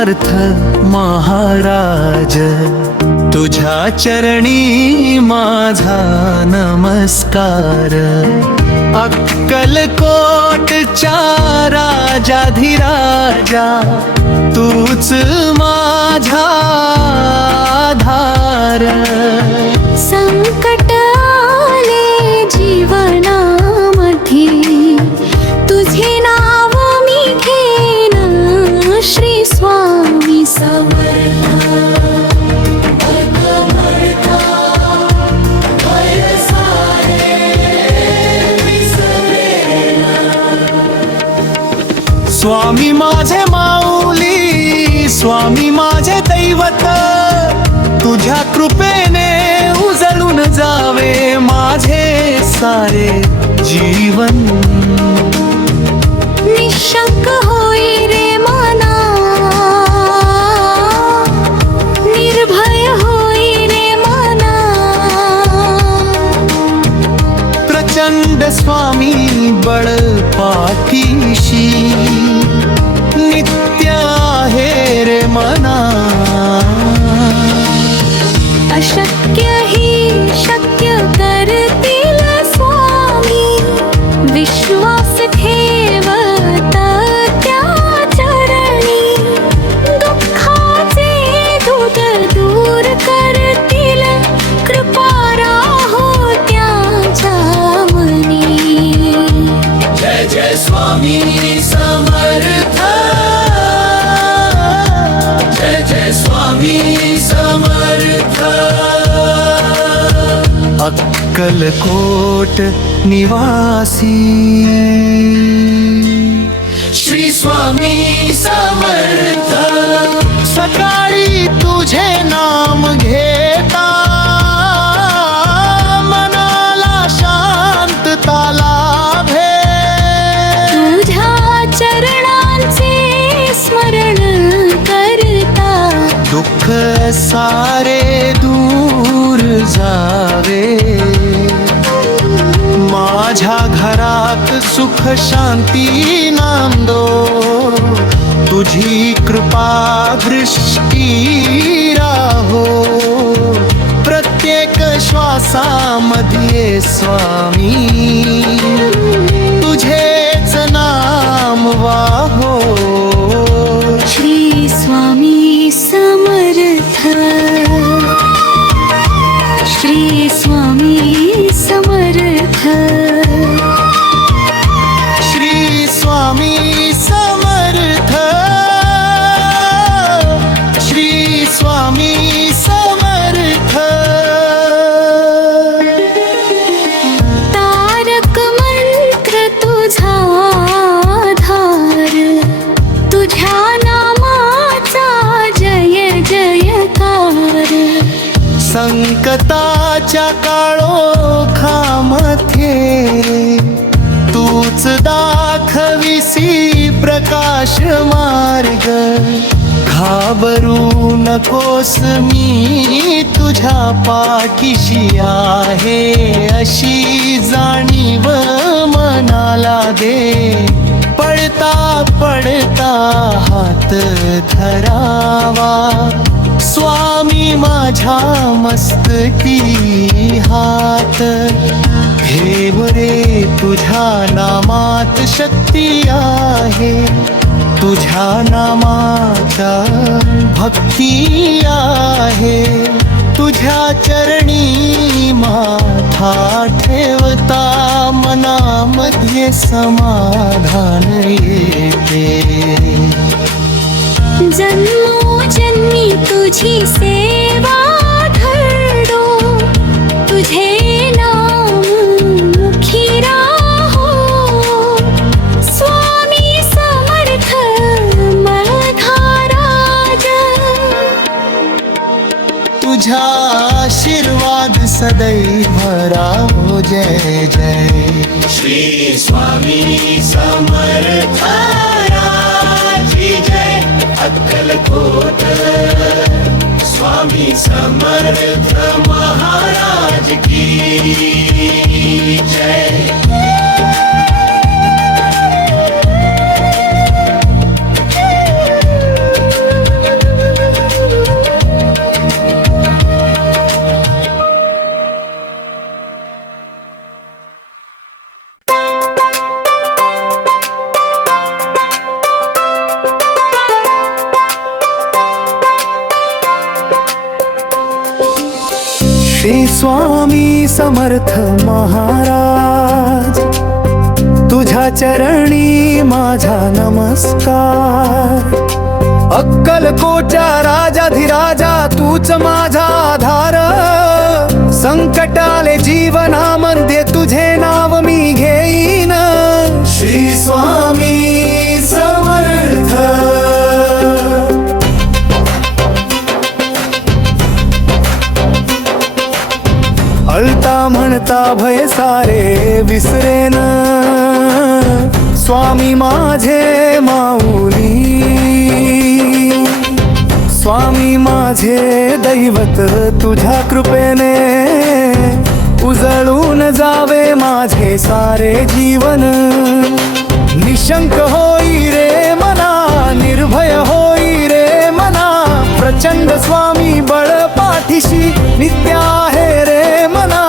समर्थ महाराज, तुझ्या चरणी माझा नमस्कार। अक्कलकोटच्या राजाधिराजा, तूच माझा आधार। संकट आले जीवनामध्ये, तुझे नाव मी घेन, श्री स्वामी समर्थ। स्वामी माझे माऊली, स्वामी माझे दैवत, तुझ्या कृपेने उजळून जावे माझे सारे जीवन। निशंक होई रे मना, निर्भय होई रे मना। प्रचंड स्वामी बळ पाठीशी, नित्य आहे रे मना। अशक्य ही शक्य करतील स्वामी, विश्वास ठेवत त्या चरणी। दुःखाचे दूत दूर करतील, कृपा राहो त्याच्या मनी। जय जय स्वामी समर्थ, जय जय स्वामी समर्थ। अक्कलकोट निवासी, श्री स्वामी समर्थ। सकाळी तुझे नाम घेता, मनाला शांतता लाभे। तुझ्या चरणांचे स्मरण करता, दुःख सारे दूर जावे। माझ्या घरात सुख शांती नांदो, तुझी कृपा दृष्टी राहो। प्रत्येक श्वासामध्ये स्वामी, तुझेच नाम वाहो। श्री स्वामी समर्थ, श्री स्वामी समर्थ, श्री स्वामी समर्थ, श्री स्वामी समर्थ। तारक मंत्र तुझा आधार, तुझ्या नामाचा जय जयकार। संकटाच्या काळोखामध्ये तूच दाखविसी प्रकाश मार्ग। घाबरू नकोस मी तुझ्या पाठीशी आहे, अशी जाणीव मनाला दे। पडता पडता हात धरावा, स्वामी माझ्या मस्तकी हात। ठेव रे तुझ्या नामात शक्ती आहे, तुझ्या नामाच्या भक्ती आहे। तुझ्या चरणी माथा ठेवता, मनामध्ये समाधान येते। जन्मोजन्मी तुझी सेवा धरडो, तुझे नाम मुखी राहो। स्वामी समर्थ मधाराज, तुझा आशीर्वाद सदैव राहो। जय जय श्री स्वामी समर्थ राजी जय। अक्कलकोट स्वामी समर्थ महाराज की जय। श्री स्वामी समर्थ महाराज, तुझ्या चरणी माझा नमस्कार. अक्कलकोटच्या राजाधिराजा तूच माझा आधार, संकटाले जीवनामध्ये तुझे नाव मी घेईन. श्री स्वामी समर्थ. अळता म्हणता भय सारे विसरेन, स्वामी माझे माऊली. स्वामी माझे दैवत, तुझ्या कृपेने उजळून जावे माझे सारे जीवन. निशंक होई रे मना, निर्भय होई रे मना, प्रचंड स्वामी बळ पाठीशी नित्य आहे रे मना.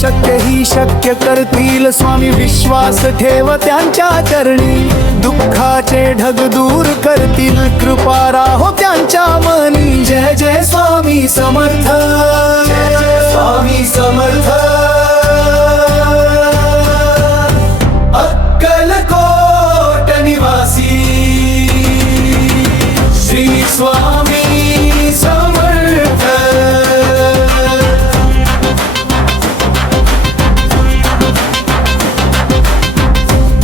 शक्य ही शक्य करतील स्वामी, विश्वास ठेव त्यांच्या चरणी. दुःखाचे ढग दूर करतील, कृपा राहो त्यांच्या मनी. जय जय स्वामी समर्थ, स्वामी समर्थ. अक्कलकोट निवासी श्री स्वामी समर्थ.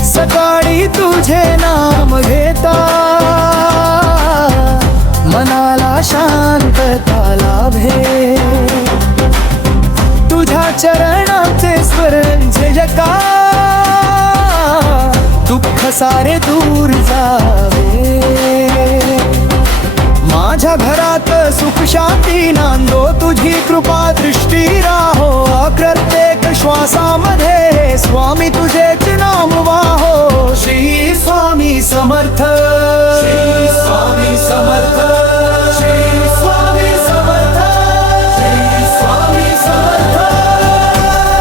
सकाळी तुझे नाम घेता मनाला शांतता लाभे. तुझ्या चरणाचे स्मरण जयका, दुःख सारे दूर जावे. माझ्या घरात सुख शांती नांदो, तुझी कृपा दृष्टी राहो. प्रत्येक श्वासामध्ये स्वामी तुझेच नाम वाहो. श्री स्वामी समर्थ, श्री स्वामी समर्थ, श्री स्वामी समर्थ, श्री स्वामी समर्थ.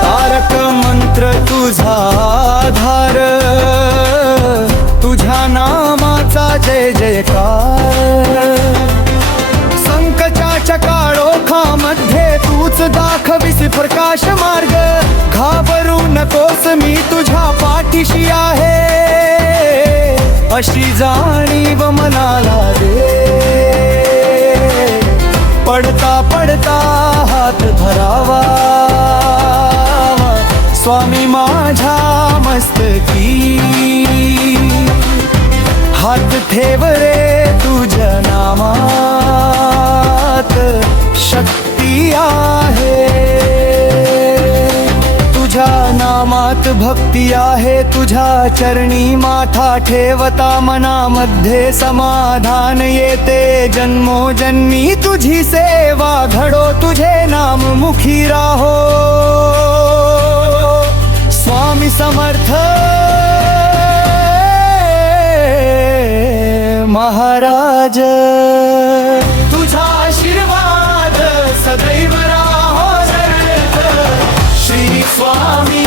तारक मंत्र तुझा आधार, तुझ्या नामाचा जय जयकार. संकटाच्या काळोखामध्ये तूच दाखविस प्रकाश मार्ग. घाबरू नकोस मी तुझ्या पाठीशी आहे, अशी जाणीव मनाला दे. पडता पडता हात धरावा स्वामी माझ्या मस्तकी. हात ठेव रे तुझ्या नामात शक्ती आहे. तुझ्या नामात भक्ती आहे, तुझ्या चरणी माथा ठेवता मनामध्ये समाधान येते. जन्मोजन्मी तुझी सेवा घडो, तुझे नाम मुखी राहो. स्वामी समर्थ महाराज, तुझा आशीर्वाद सदैव राहो. श्री स्वामी